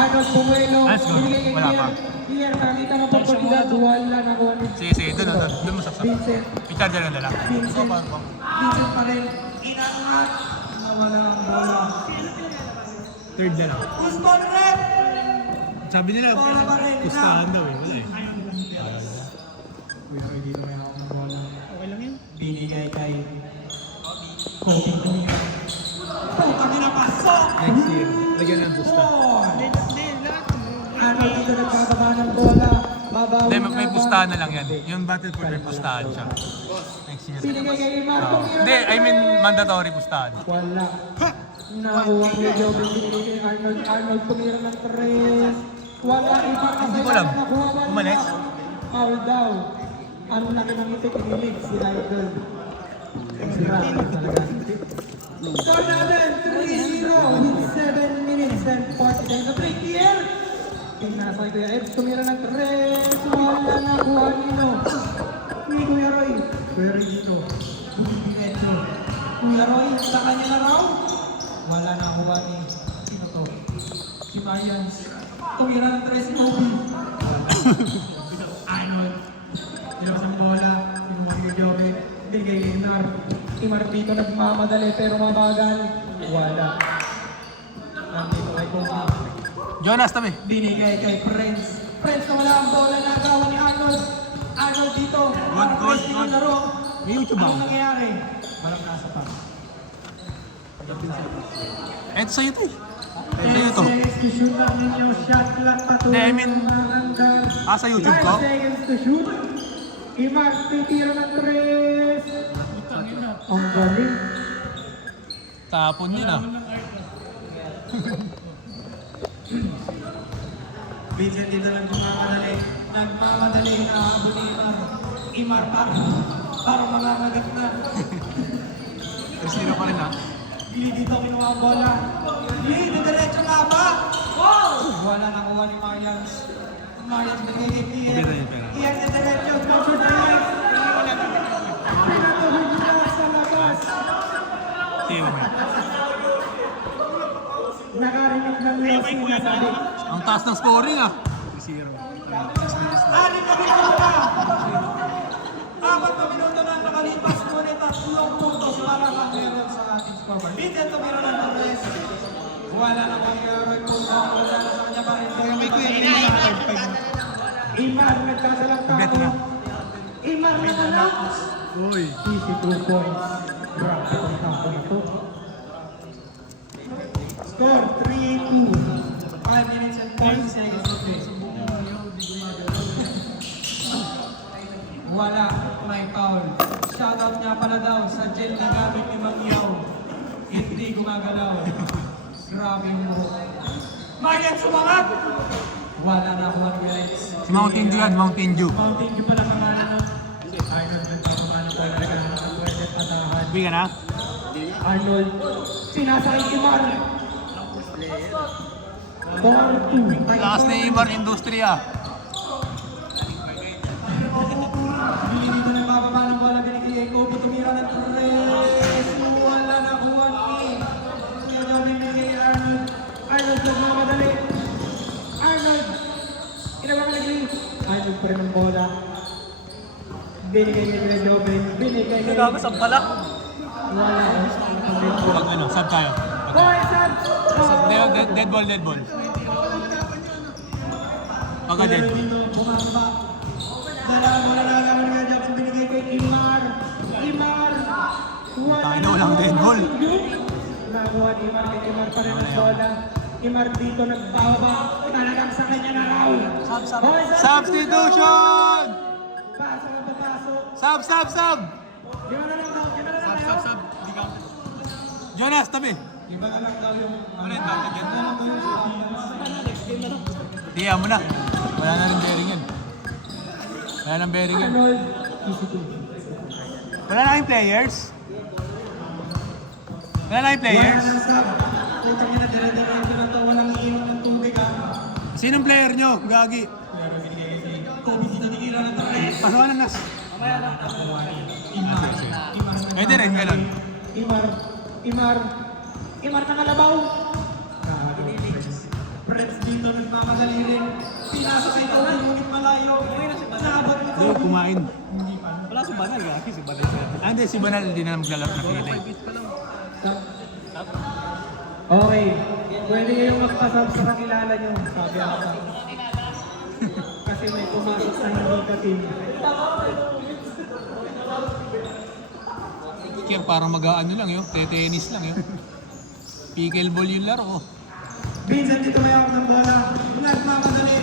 Arnold Pumuelo. Let's go. Wala pa. Here, nakita na oportunidad. Wala na kuha ni Sige, doon mo saksak. Vincent. Picture dyan lang. Vincent pa rin. Inangat. Nawala ang bola. Third na lang. Gusto na rin. Sabi nila, pustahan daw eh. Wala eh. Kuya Roy, dito may ako ng bola. Okay lang yun. Binigay kay Kobe Tumira. Ito, kami na pasok! Next year, lagyan ng pusta. Arnold dito nagbababa ng bola. Babawi Hindi, na may pustahan na lang yan. Yung battle for may pustahan siya. Next year. Binigay kay Imar. Hindi, I mean mandatory pustahan. Wala. Nakuha ang medyo binigay kay Arnold. Arnold tumira ng 3. Wala. Imar kasi Hindi ko alam. nakuha ba niya? Umalis? Foul daw. Ano laki ng itik kinilig si Idol. Sira talaga. Score natin 3-0 with 7 minutes and 40 seconds. The break here. Pinasay Kuya Ed. Tumira ng 3. Wala na kuha nino. Ni Kuya Roy. Kuya Roy dito. Diretso. Kuya Roy, sa kanya na raw. Wala na kuha ni sino to? Si Mayans. Tumira ng 3 si Kobe. Arnold. Ilabas ang bola. Pinumag ni Jobe. Bigay kay Imar. Imar dito nagmamadali pero mabagal. Wala. Nandito kay Kobe. Jonas, tabi. Binigay kay Prince. Prince na wala ang bola na agawan ni Arnold. Arnold dito. Good. Laro. May YouTube ba? Anong nangyayari? Walang nasa pa. Ito sa'yo to eh. Sa'yo to. Execution lang ninyo. Shot clock patuloy. Hindi, I mean, sa YouTube ko? 5 seconds to shoot. Imar, titira ng 3. Ang galing. Tapon yun ah. Vincent dito nagmamadali. Nagmamadali na habol ni Imar. Imar parang mangangagat na. Zero pa rin ah. Gili dito kinuha ang bola. Gili, diretso nga ba? Wala na kuha ni Marians. Marians binigay kay Ian. Pera yun, pera. Ian na diretso. Motion drive. Pinatuloy nila sa labas. Sige mo. Nakarinig ng Leslie na sabi. Ang taas ng scoring ah. Zero. Anim na minuto na! 4 na minuto na nakalipas, ngunit 3 puntos para kang meron sa ating scoreboard. Vincent tumira ng Torres. Wala na kang Roy Pulgong. Wala na sa kanya pa rin. May kuya Imar nagkasalang Bet tapo. na. Imar na lang. Uy. Easy 2 points. Grabe ang tapo na to. Score 3-2. 5 minutes and 30 seconds to play. Wala, may foul. Shoutout niya pala daw sa gel na gamit ni Mangyaw. Hindi gumagalaw. Grabe mo. Marian sumangat! Wala na ako ang guys. Si Mountain Dew yan, Mountain Dew. Mountain Dew pala pangalan no? Arnold nagpapamano ko talaga ng pwede patahan. Sabi ka na? Arnold, sinasakay si Mar. Ball 2. Lakas na Imar Industria. Bili dito ng bababa ng bola, binigay kay Kobe, tumira ng 3. Wala na kuha ni. Kuya Joby binigay kay Arnold. Arnold nagmamadali. Arnold! Inabakalagay. Arnold pa rin ang bola. Binigay kay Kuya Joby. Binigay kay... sab pala. Wala. Pag ano, sab tayo. Boy, sab! Dead ball. Pagka dead. Bumaba. Wala na lang nga dyan. Binigay kay Imar. Tayo na walang dead ball. Nakuha ni Imar kay Imar pa rin ang bola. Imar dito nagbawa. Talagang sa kanya na raw. Boy, Substitution! Pasok ang papasok. Sub! Gimana na lang daw. Gimana na lang daw. Jonas, tabi. Gimana lang daw yung... Ano yun, bakit yan? Ano ba yung next game na lang? Diyan mo na. Wala na rin bearing yan. Wala nang bearing yan. Arnold. Easy to. Wala na kayong players? Wala na kayong players? Wala na sab. Punta niya na dire-diretso na to. Walang iinom ng tubig ha. Sinong player nyo? Gagi. Pero binigay kay Kobe dito tinira ng 3. Pasawa ng nas. Imar. Pwede rin, ganun. Imar nakalabaw. Prince dito nagmamadali rin. Pinasa kay Kobe, ngunit malayo. Naabot ni Doon, Kobe. kumain. Wala si Banal, gaki si Banal. Ah, hindi, si Banal hindi na maglalaro na pinili. Okay. Pwede kayong magpasab sa kakilala nyo. Sabi ako. Kasi may pumasok na hindi ka team. Kaya parang mag-ano lang yun, tetenis lang yun. Pickleball yung laro. Vincent, dito may ako ng bola. Nagmamadali.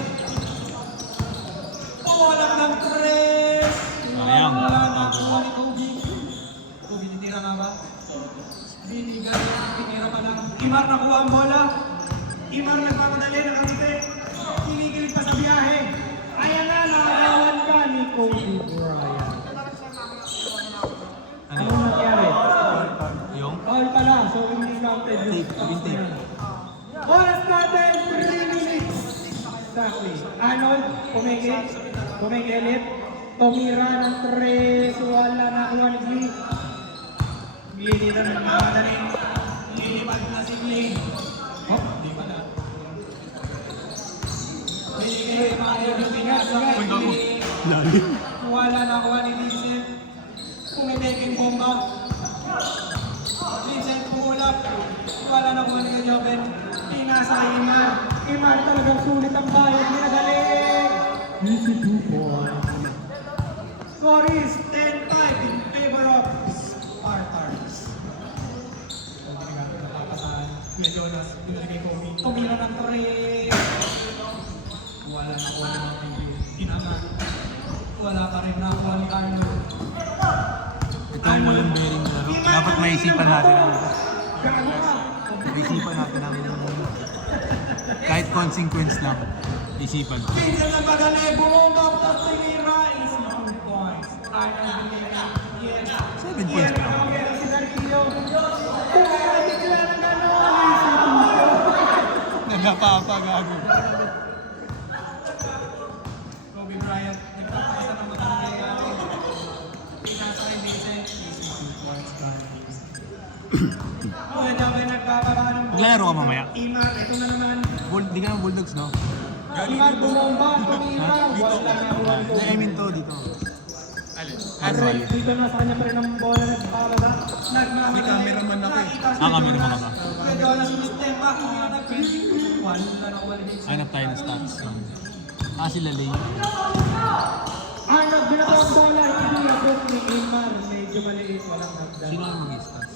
Walang ng tres. Sayang. Wala na kuha ni Kobe. Kobe, nitira nga ba? Binigay, pinira pa lang. Imar nakuha ang bola. Imar nagmamadali, nakangiti. Kinikilig pa sa biyahe. Ayan na, nakawan ka ni Kobe Bryant. Ano Ano nangyari? yung? Foul pala, so hindi counted yung Tape. oras natin, 3 minutes. Exactly. Arnold, kumikilit. Tumira ng 3, wala na kuha ni Glee. Glee dito nagmamadali. Lilipad na si Glee. Oh, di ba na? Binigay maayaw yung bigas. Lali. Wala na kuha ni Vincent. Pumipeking bomba. Vincent pumulap. Wala na kuha ni Joven. Pinasa kay Imar. Imar talagang sulit ang bayan. Ginagaling. Easy 2 points. Score is 10-5 in favor of Spartans. Napapasahan. Kuya Jonas, pinagay Kobe. Tumira ng 3. Wala na kuha ni Kobe. Inangat. Wala pa rin nakuha ni Arnold. Ito ang walang bearing na laro. Dapat maisipan natin ang Gago ka. maisipan natin ang kahit consequence lang. Isipan. Vincent na magali. Bumomba plus tumira is 1 points. Arnold binigay. Yes. 7 points pa. Okay, si Darquillo. Bigla ng gano'n. Nagapapagago. Kobe Bryant, nagpapasa ng mga nangyayari. Pinasa kay Vincent, easy 2 points by Vincent. Kuya Jabay nagpapaba ng bola. Maglalaro ka mamaya? Imar, ito na naman. Di ka naman Bulldogs, no? Imar, bumomba, tumira. Wala na kuha ni I Kobe. mean to, dito. Arrel, dito na sa kanya pa rin ang bola nagpapaba. May cameraman ako eh. Cameraman ka ba? Kuya Jonas, Mistempa, kumira na 22. Wala na nakuha ni Vincent. Hanap tayo ng stats. Sila Lay. Arnold, binato ang bola, hindi abot ni Imar. Medyo maliit, walang nagdala. Sino ang mag-stats?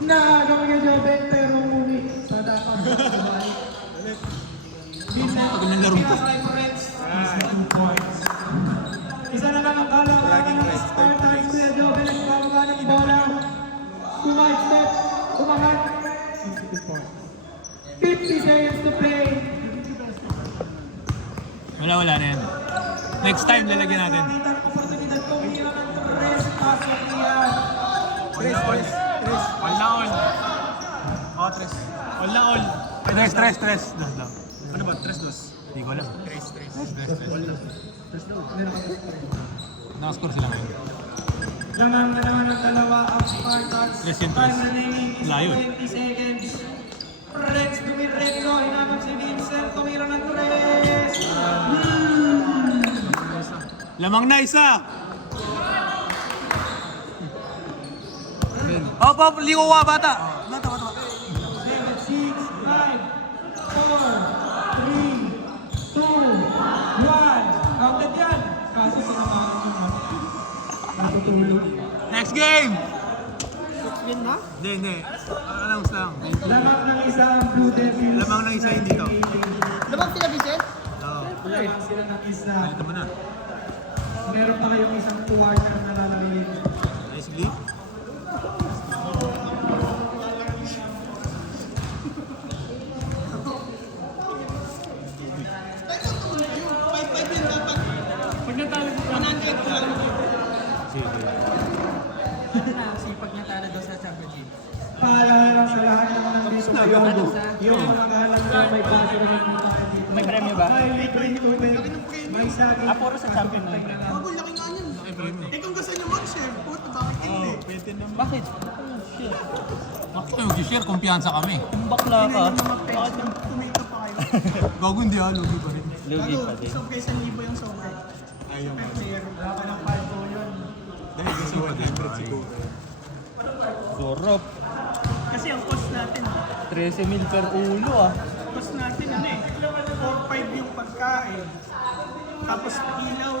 Nagawin niya Joven, pero muli sa dapat. Vincent, Pag nalaro ko. pinasakay mo Reds. Easy 2 points. Isa na lang ang kalamangan ng Spartans. Kuya Joven, nagbababa ng bola. Sumagstep, umangat. Easy 2 points. 50 seconds to play. Wala na yan. Next time, lalagyan natin. Nakita ng oportunidad kung hindi lang ang tres. Pasok niya. All na all. Oo, tres. All na all. Tres. Dos daw. Ano ba? 3-2. Hindi ko alam. Tres. Nakascore sila ngayon. Langang na naman ang dalawa ang Spartans. Tres yun, Time tres. remaining is Layo. 20 seconds. Reds dumiretso. Hinamang si Vincent. Tumira ng tres. Lamang na isa! Hop, ligo ka, bata! Bata. 7, 6, 5, 4, 3, 2, 1. Counted yan. Kaso sinamahan nyo na. Natutulog. Next game! Win na? Hindi. Announce lang. Lamang ng isa ang Blue Devils. Lamang ng isa yung dito. Lamang sila, Vincent? Oo. Lamang sila ng isa. Ito mo na. Meron pa kayong isang quarter na lalawin. Nice leap. Pag natalo ko, 100 ka lang. Sige. Sipag niya tala daw sa championship. Paalala lang sa lahat ng mga dito sa Yongo. Yung maghahalang na may baso rin yung mga dito. May premyo ba? May libre tubig. May saging. Puro sa champion na yun. Bago, laki nga yun. Eh kung gusto nyo mag-share, puto, bakit hindi? Bakit? Bakit kayo mag-share? Kumpiyansa kami. Kung bakla ka, Bakit yung tomato pa kayo? Gago hindi lugi pa rin. Lugi pa din. So, kaysa 1,000 yung sobrang. Ayaw mo. Player. Wala pa ng 5 yun. Dahil gusto pa din. Sorop. Kasi ang cost natin, 13 mil per ulo ah. cost natin 4-5 yung pagkain. Tapos ilaw.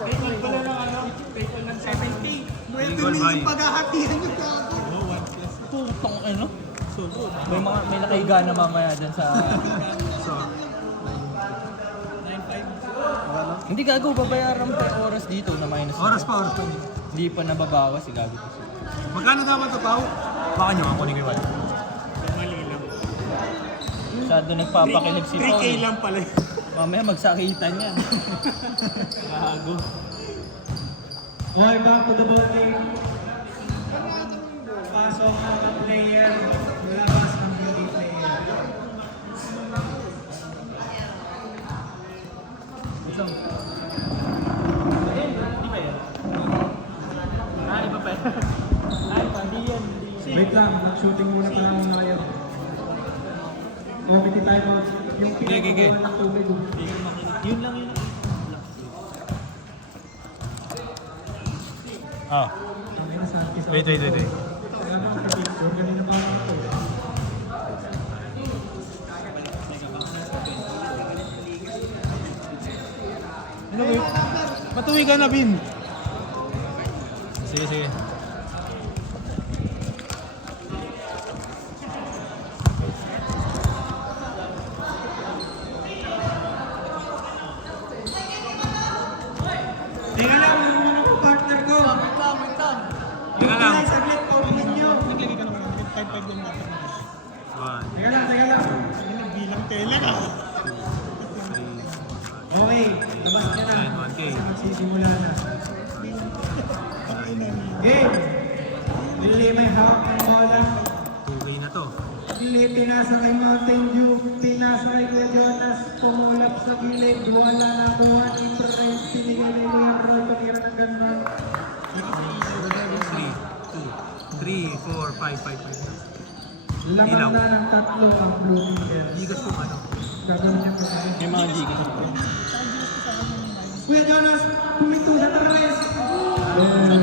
Paypal pala ng paypal ng 7K. Well, Legal dun buy. yung paghahatihan yung gago. Putong ano? May nakahiga na mamaya dyan sa... Hindi gago, babayaran pa yung oras dito na minus. Oras pa. Hindi pa nababawas si gago. Magkano dapat ito, Pao? Baka nyo, ako ni Kiwan. Masyado nagpapakilig si Paul. 3K lang pala. Mamaya magsakitan yan. Gago. Okay, back to the ball game. Pasok ang player. Labas ang beauty player. Iba pa yan. Hindi yan. Wait lang, nag-shooting muna tayo na ngayon. Okay, time out. Yung Sige. na tubig. Yun lang yun. Ah. Wait. Kaya nakapicture, ganun pa ako. Ano ba yun? Matuwi ka na, Bin. Sige. Teka lang, ano ko partner ko? Teka lang. Guys, saglit po, ninyo. Naglagay ka naman. 5-5 din natin. 1, Teka lang. Nagbilang tela ka. 2, 3, Okay, labas ka na. 1K. Kasi magsisimula na. Game! Lili may hawak ng bola. 2K na to. Lili pinasa kay Mountain Dew. Pinasa kay Kuya Jonas. Pumulap sa gilid. Wala na kuha ni Price. Pinigil ni Kuya Roy. Pamira ng ganun. 3, 4, 5. Laman Ilaw. na ng tatlo ang Blue Eagles. Gigas yung ano. Gagawin niya po. May mga gigas. Kuya Jonas, puminto sa Torres. Ano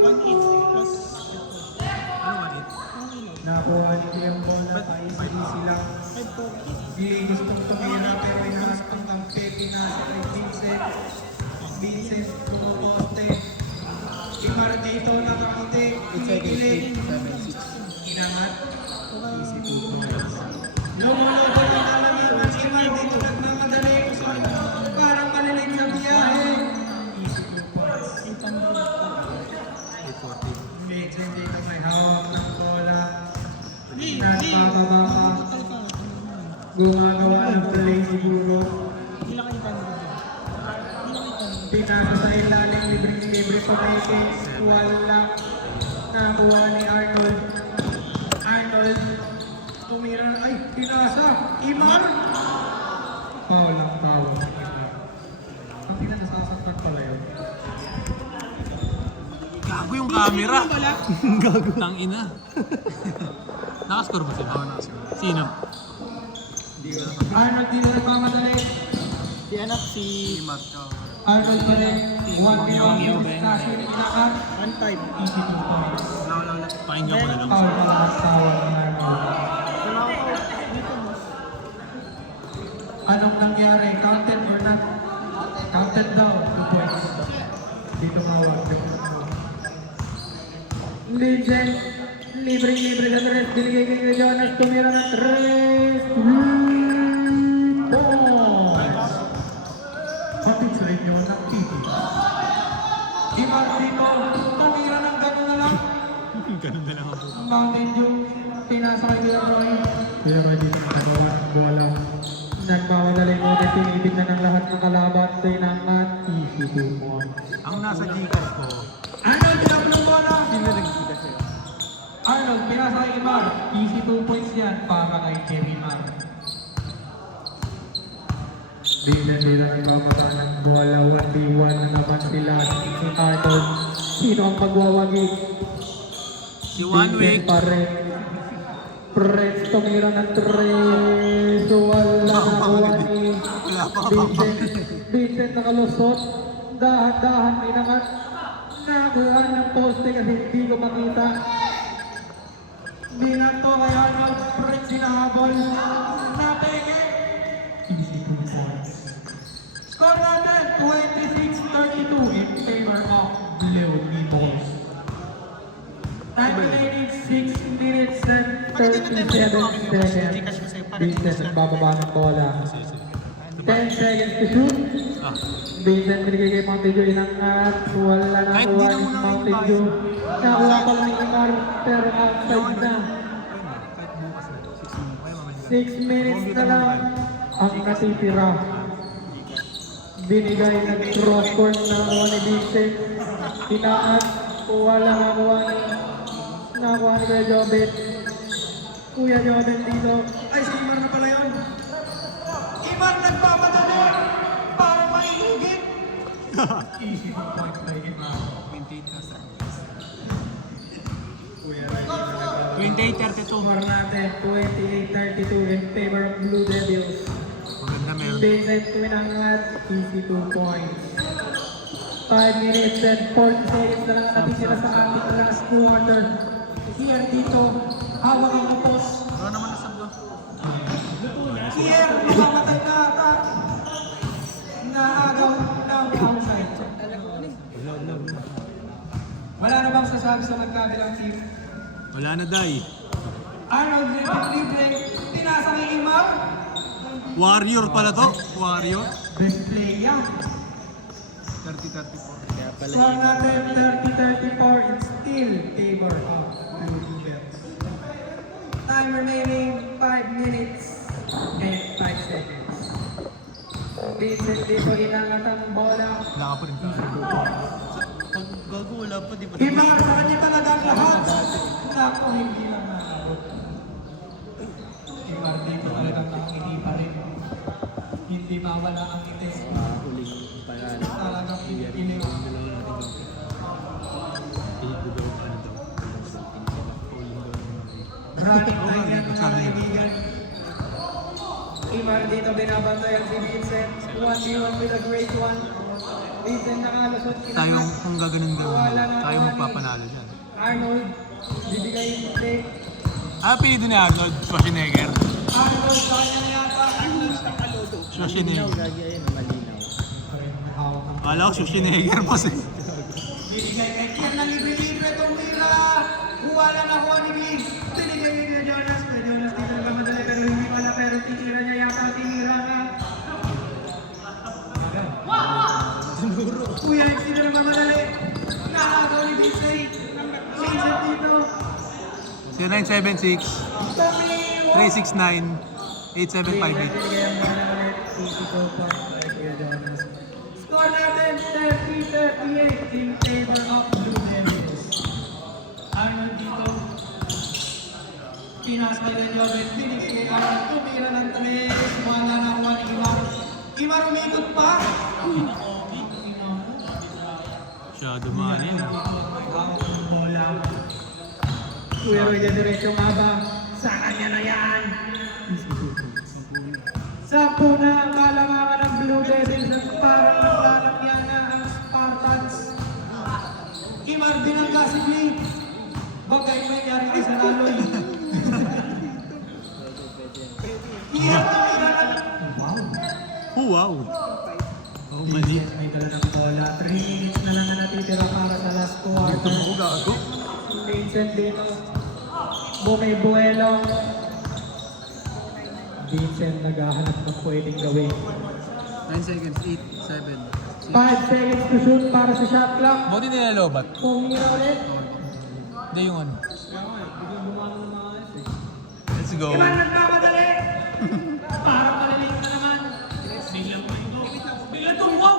man it? Nakuha ni Tiempo na paisa-isi lang. Di gustong tumira pero inaas ang kampe. Pinasa kay Vincent. Vincent pumuposte. Imar dito nakakiti. Pinigilid. Inangat. Lumulubo ang dalaman. Imar dito nagmamadali. Parang malilate sa biyahe. Easy 2 points. 840. Vincent dito may hawak ng bola. Nagpapababa. Gumagawa ng play siguro. Pinasa sa ilalim, libre pa may case. Wala. Nakuha ni Arnold. Arnold. Tumira na. Ay, pinasa. Imar. Foul ang tawag. Ang tina nasasaktan pala yun. Gago yung camera. Gago. Tang ina. Nakascore ba sila? Oo, nakascore. Sino? Arnold dito nagmamadali. Si anak si... Arnold pa rin. 1v1 Yung kasi inakat. 1-5. Easy 2 points. Pakinggan ko na lang. Foul pala ang tawag ni Arnold. Anong nangyari? Counted or not? Counted daw. 2 points. Dito nga wag. Legend. Libre sa tres. Binigay kay Jonas. Tumira ng tres. Points. Kapit sa inyo ng titi. Di Martino. Tumira ng gano'n na lang. Ganun na lang ako. Mountain Dew. Pinasa kay Kuya Roy. Kuya Roy dito nagawa ng bola. Nagmamadali mo na tinitignan ng lahat ng kalaban. Tinangat. Easy 2 points. Ang nasa Gcash ko, Arnold, pinap ng bola! Arnold, pinasa kay Imar. Easy 2 points yan para kay Kevin Mar. Bilan nagpapata ng bola. 1v1 na naman sila ni Arnold. Sino ang pagwawagi? si One Week, Vincent pa rin. Prince tumira ng 3. So wala nakuha ni Vincent. Vincent nakalusot. Dahan-dahan inangat. Nakuha ng poste kasi hindi ko makita. Binato kay Arnold. Prince hinahabol. Napeke. Easy to miss. Score natin 26-32 in favor of Blue Peoples. Time remaining 6 minutes and 37 seconds. Vincent nagbababa ng bola. 10 seconds to shoot. Vincent binigay kay Mountain Dew inangat. Wala na kuha ni Mountain Dew. Nakuha pa lang ni Imar pero outside na. 6 minutes na lang ang natitira. Binigay ng cross court na nakuha ni Vincent. Inangat. Wala nakuha ni Kuya Jobet. Kuya Jobet dito. Ay, si Imar na pala yun. Imar nagpapadali. Para maihigit. Easy point by Imar. 28-32. Score natin 28-32 in favor of Blue Devils. Maganda meron. Vincent winangat. Easy 2 points. 5 minutes and 40 seconds na lang natitira sa ating last quarter. Here dito, hawak ang kapos. Ano naman nasab doon? Here, mamamatay na ata. Naagaw ng outside. Wala na bang sasabi sa magkabilang team? Wala na, Day. Arnold libre, tinasa kay Imar. Warrior pala to. Warrior. Best play yan. 30-34. Score natin 30-34 in still favor of Blue Devils. Time remaining 5 minutes and 5 seconds. Vincent dito inangat ang bola. Wala ka pa rin tayo. Pag gago, wala pa, di ba? Imar sa kanya talaga ang lahat. Nako, hindi lang naabot. Imar dito talagang nakangiti pa rin. Hindi mawala ang ngiti. Talagang iniwa. Running time yan mga kaibigan. Imar dito binabantayan si Vincent. 1v1 with a great one. Vincent nakalusot. Tayo kung gaganon-ganon, tayo magpapanalo dyan. Arnold, bibigay yung play. Ah, pilido ni Arnold Schwarzenegger. Arnold, sa kanya na yata. Arnold, Schwarzenegger. Malinaw. Akala ko Schwarzenegger po si. binigay kay Kier na libre-libre itong tira. Wala na kuha ni Glenn. Binigay ni Kuya Jonas. Kuya Jonas dito nagmamadali pero hindi wala. Pero titira niya yata. Tinira na. Kuya X dito nagmamadali. Nakagaw ni Vincent. Vincent dito. 0976 Tommy. 369 8758. Binigay ang bola ulit. 82 points by Kuya Jonas. Score natin 30-38 in favor of Blue Devils. Arnold dito. Pinas kay Den Jobet. Binigay kay Arnold. Tumira ng 3. Wala na kuha ni Imar. Imar umikot pa. Siya dumaan yan. Bola. Kuya Roy, diretso nga ba? Sa kanya na yan. Sampu na ang kalamangan ng Blue Devils at parang naglalakyan na ang Spartans. Imar binangga si Blake. Bagay mo nangyari kay Sanaloy. Iyan tumira ng... Wow! Oh, wow. Oh, mali. May dala ng bola. 3 minutes na lang na natitira para sa last quarter. Oh, gago. Vincent dito. Bumibuelo. Vincent naghahanap ng pwedeng gawin. 9 seconds, 8, 7. 5 seconds to shoot para sa shot clock. Buti nilalobat. Pumira ulit. Hindi yung ano. Let's go. Iman nagmamadali. Parang malilit na naman. Biglang tumuwaw.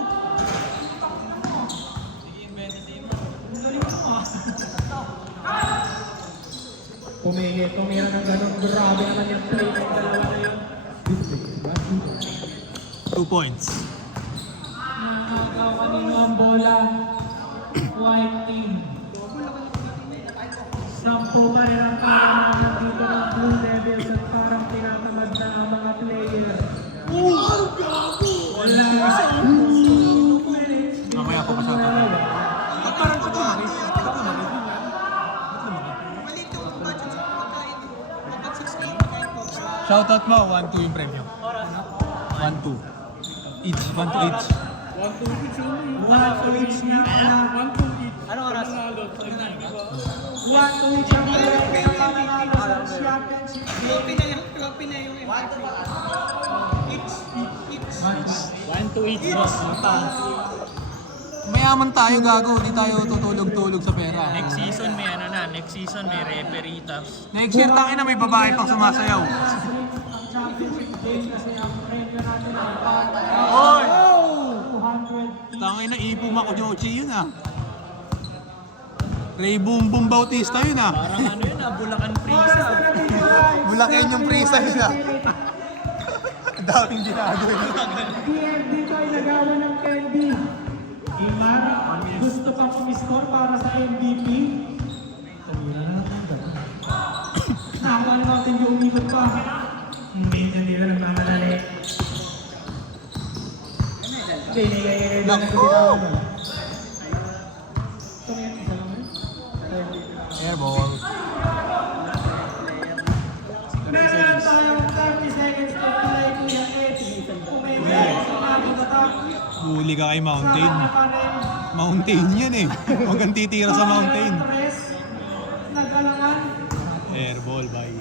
Tumira ng ganun. Grabe naman yung play ng dalawa na yun. 2 points. Nakagaw kanino ang bola. White team. Sampo pa rin ang kailangan dito ng Blue Devils at parang tinatamad na ang mga player. Wala. Mamaya ako pa sa ito. Parang sa Paris. Shoutout mo, 1-2 yung premium. 1-2. Each, 1-2 each. 1-2 each only. 1-2 each nga pala. 1-2 each. Anong oras? Panalo. 1-2 each ang panalo sa championship. Trophy na yung MVP. Each. 1-2 each, boss. Mayaman tayo, gago. Hindi tayo tutulog-tulog sa pera. Next season may ano na, next season may referee tapos Next year, tangin na may babae pang sumasayaw. Ang championship game kasi ang premyo natin ay Oy! 200. Tangin na Ipo Makujochi yun ah. Ray Boom Boom Bautista yun ah. parang ano yun, Bulacan Prisa. Bulacan yung prisa yun ah. Daming ginagawa yun. DM dito ay nagawa ng Candy. Iman, gusto pang umiscore para sa MVP. Tumira na natin. Nakakuha na natin yung umikot pa. Minsan dito nagmamadali. Binigay na Naku! Tumira isa lang. Airball. Meron tayong 30 seconds to play, Kuya Ed. Kung may meron sa mga batak, Huli ka kay Mountain. kasama pa rin. Mountain yan eh. Huwag kang titira sa Mountain. Press, nagalangan. Airball, bye.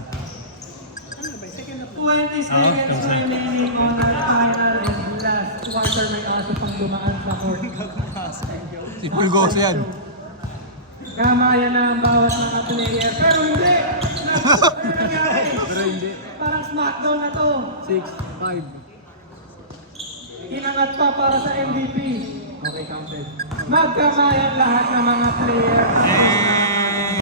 20 seconds remaining on our final and last quarter. May aso pang dumaan sa court. Si Pulgoso yan. Kamayan na ang bawat mga player. Pero hindi! Pero hindi. Parang smackdown na to. 6-5. Inangat pa para sa MVP. Okay, counted. Magkamayan lahat ng mga player. Eh,